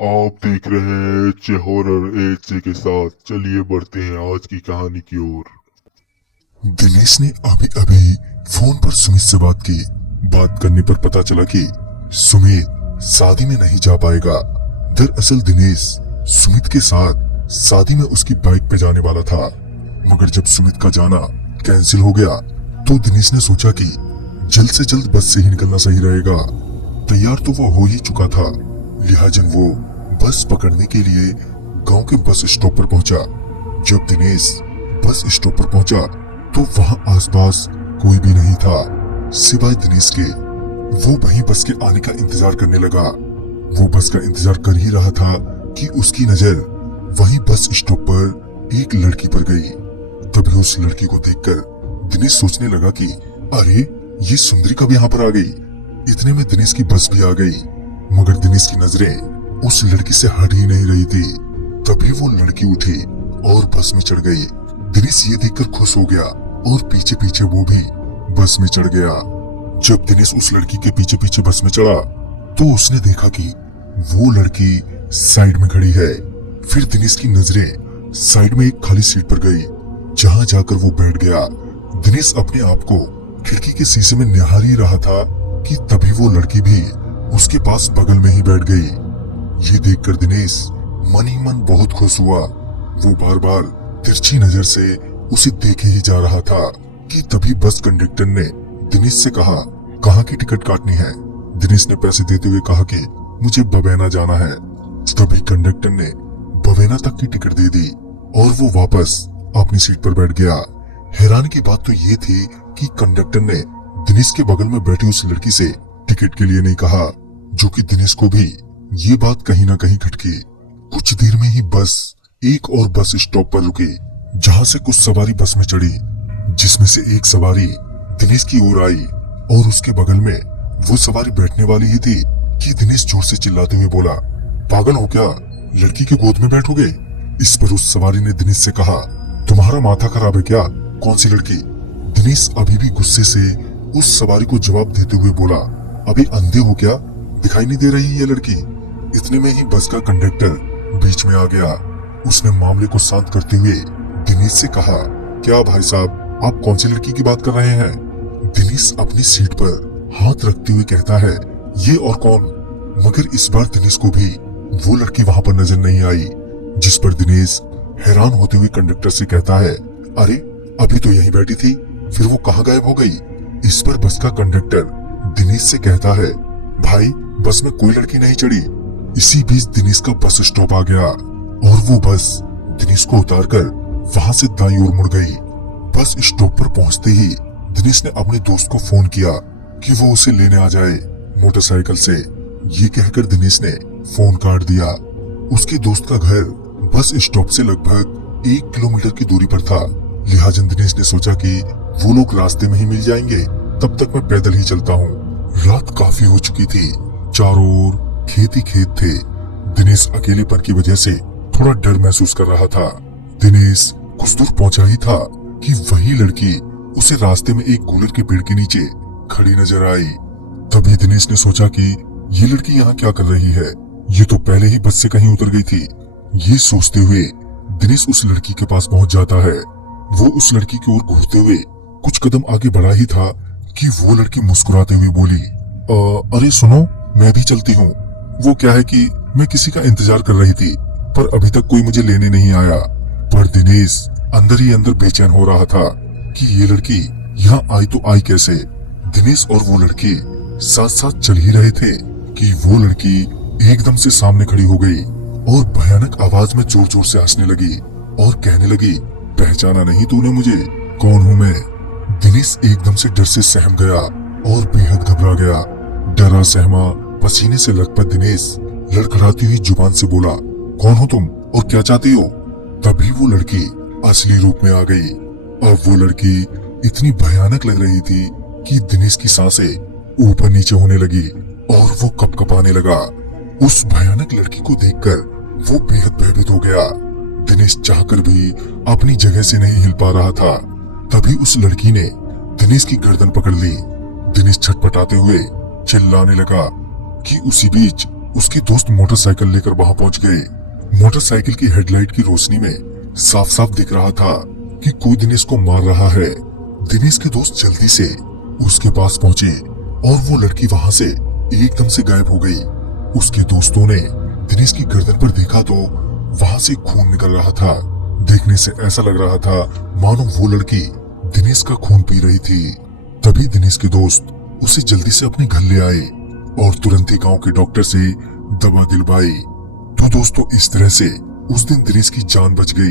आप देख रहे हैं एच हॉरर एच के साथ। चलिए बढ़ते हैं आज की कहानी की ओर। दिनेश ने अभी अभी फोन पर सुमित से बात की। बात करने पर पता चला कि सुमित शादी में नहीं जा पाएगा। दरअसल दिनेश सुमित के साथ शादी में उसकी बाइक पे जाने वाला था, मगर जब सुमित का जाना कैंसिल हो गया तो दिनेश ने सोचा कि जल्द से जल्द बस से ही निकलना सही रहेगा। तैयार तो वो हो ही चुका था, लिहाजन वो बस पकड़ने के लिए गांव के बस स्टॉप पर पहुंचा। जब दिनेश बस स्टॉप पर पहुंचा तो वहां आसपास कोई भी नहीं था सिवाय दिनेश के। वो वहीं बस के आने का इंतजार करने लगा। वो बस का इंतजार कर ही रहा था कि उसकी नजर वहीं बस स्टॉप पर एक लड़की पर गई। तभी उस लड़की को देखकर दिनेश सोचने लगा कि अरे ये सुंदरी कब यहाँ पर आ गई। इतने में दिनेश की बस भी आ गई, मगर दिनेश की नजरें उस लड़की से हट ही नहीं रही थी। तभी वो लड़की उठी और बस में चढ़ गई। दिनेश ये देखकर खुश हो गया और पीछे पीछे वो भी बस में चढ़ गया। जब दिनेश उस लड़की के पीछे पीछे बस में चढ़ा तो उसने देखा कि वो लड़की साइड में खड़ी है। फिर दिनेश की नजरें साइड में एक खाली सीट पर गई, जहां जाकर वो बैठ गया। दिनेश अपने आप को खिड़की के शीशे में निहार ही रहा था कि तभी वो लड़की भी उसके पास बगल में ही बैठ गई। ये देखकर दिनेश मन ही मन बहुत खुश हुआ। वो बार बार तिरछी नजर से उसे देखे ही जा रहा था कि तभी बस कंडक्टर ने दिनेश से कहा, कहाँ की टिकट काटनी है। दिनेश ने पैसे देते हुए कहा कि मुझे बवेना जाना है। तभी कंडक्टर ने बवेना तक की टिकट दे दी और वो वापस अपनी सीट पर बैठ गया। हैरान की बात तो ये थी कि कंडक्टर ने दिनेश के बगल में बैठी उस लड़की से टिकट के लिए नहीं कहा, जो कि दिनेश को भी ये बात कहीं ना कहीं खटकी। कुछ देर में ही बस एक और बस स्टॉप पर रुकी, जहां से कुछ सवारी बस में चढ़ी, जिसमें से एक सवारी दिनेश की ओर आई और उसके बगल में वो सवारी बैठने वाली ही थी कि दिनेश जोर से चिल्लाते हुए बोला, पागल हो क्या, लड़की के गोद में बैठोगे। इस पर उस सवारी ने दिनेश से कहा, तुम्हारा माथा खराब है क्या, कौन सी लड़की। दिनेश अभी भी गुस्से से उस सवारी को जवाब देते हुए बोला, अभी अंधे हो क्या, दिखाई नहीं दे रही ये लड़की। इतने में ही बस का कंडक्टर बीच में आ गया। उसने मामले को शांत करते हुए दिनेश से कहा, क्या भाई साहब, आप कौन सी लड़की की बात कर रहे हैं। दिनेश अपनी सीट पर हाथ रखते हुए कहता है, ये और कौन। मगर इस बार दिनेश को भी वो लड़की वहां पर नजर नहीं आई, जिस पर दिनेश हैरान होते हुए कंडक्टर से कहता है, अरे अभी तो यहीं बैठी थी, फिर वो कहाँ गायब हो गई। इस पर बस का कंडक्टर दिनेश से कहता है, भाई बस में कोई लड़की नहीं चढ़ी। इसी बीच दिनेश का बस स्टॉप आ गया और वो बस दिनेश को उतारकर वहां से दाईं ओर मुड़ गई। बस स्टॉप पर पहुंचते ही दिनेश ने अपने दोस्त को फोन किया कि वो उसे लेने आ जाए मोटरसाइकिल से। ये कहकर दिनेश ने फोन काट दिया। उसके दोस्त का घर बस स्टॉप से लगभग 1 किलोमीटर की दूरी पर था, लिहाजा दिनेश ने सोचा कि वो लोग रास्ते में ही मिल जाएंगे, तब तक मैं पैदल ही चलता हूँ। रात काफी हो चुकी थी, चारों ओर खेत ही खेत थे। दिनेश अकेलेपन की वजह से थोड़ा डर महसूस कर रहा था। दिनेश कुछ दूर पहुंचा ही था कि वही लड़की उसे रास्ते में एक गूलर के पेड़ के नीचे खड़ी नजर आई। तभी दिनेश ने सोचा कि ये लड़की यहाँ क्या कर रही है, ये तो पहले ही बस से कहीं उतर गई थी। ये सोचते हुए दिनेश उस लड़की के पास पहुंच जाता है। वो उस लड़की की ओर घूरते हुए कुछ कदम आगे बढ़ा ही था कि वो लड़की मुस्कुराते हुए बोली, अरे सुनो, मैं भी चलती हूँ। वो क्या है कि मैं किसी का इंतजार कर रही थी, पर अभी तक कोई मुझे लेने नहीं आया। पर दिनेश अंदर ही अंदर बेचैन हो रहा था कि ये लड़की यहाँ आई तो आई कैसे। दिनेश और वो लड़की साथ साथ चल ही रहे थे कि वो लड़की एकदम से सामने खड़ी हो गई और भयानक आवाज में जोर जोर से हंसने लगी और कहने लगी, पहचाना नहीं तूने मुझे, कौन हूँ मैं। दिनेश एकदम से डर से सहम गया और बेहद घबरा गया। डरा सहमा पसीने से लथपथ दिनेश लड़खड़ाती हुई जुबान से बोला, कौन हो तुम और क्या चाहती हो। तभी वो लड़की असली रूप में आ गई। अब वो लड़की इतनी भयानक लग रही थी कि दिनेश की सांसें ऊपर नीचे होने लगी और वो कपकपाने लगा। उस भयानक लड़की को देखकर वो बेहद भयभीत हो गया। दिनेश चाहकर भी अपनी जगह से नहीं हिल पा रहा था। तभी उस लड़की ने दिनेश की गर्दन पकड़ ली। दिनेश छटपटाते हुए चिल्लाने लगा कि उसी बीच उसके दोस्त मोटरसाइकिल लेकर वहां पहुंच गए। मोटरसाइकिल की हेडलाइट की रोशनी में साफ साफ दिख रहा था कि कोई दिनेश को मार रहा है। दिनेश के दोस्त जल्दी से उसके पास पहुंचे और वो लड़की वहां से एकदम से गायब हो गई। उसके दोस्तों ने दिनेश की गर्दन पर देखा तो वहां से खून निकल रहा था। देखने से ऐसा लग रहा था मानो वो लड़की दिनेश का खून पी रही थी। तभी दिनेश के दोस्त उसे जल्दी से अपने घर ले आए और तुरंत ही गांव के डॉक्टर से दवा दिलवाई। तो दोस्तों इस तरह से उस दिन दिनेश की जान बच गई।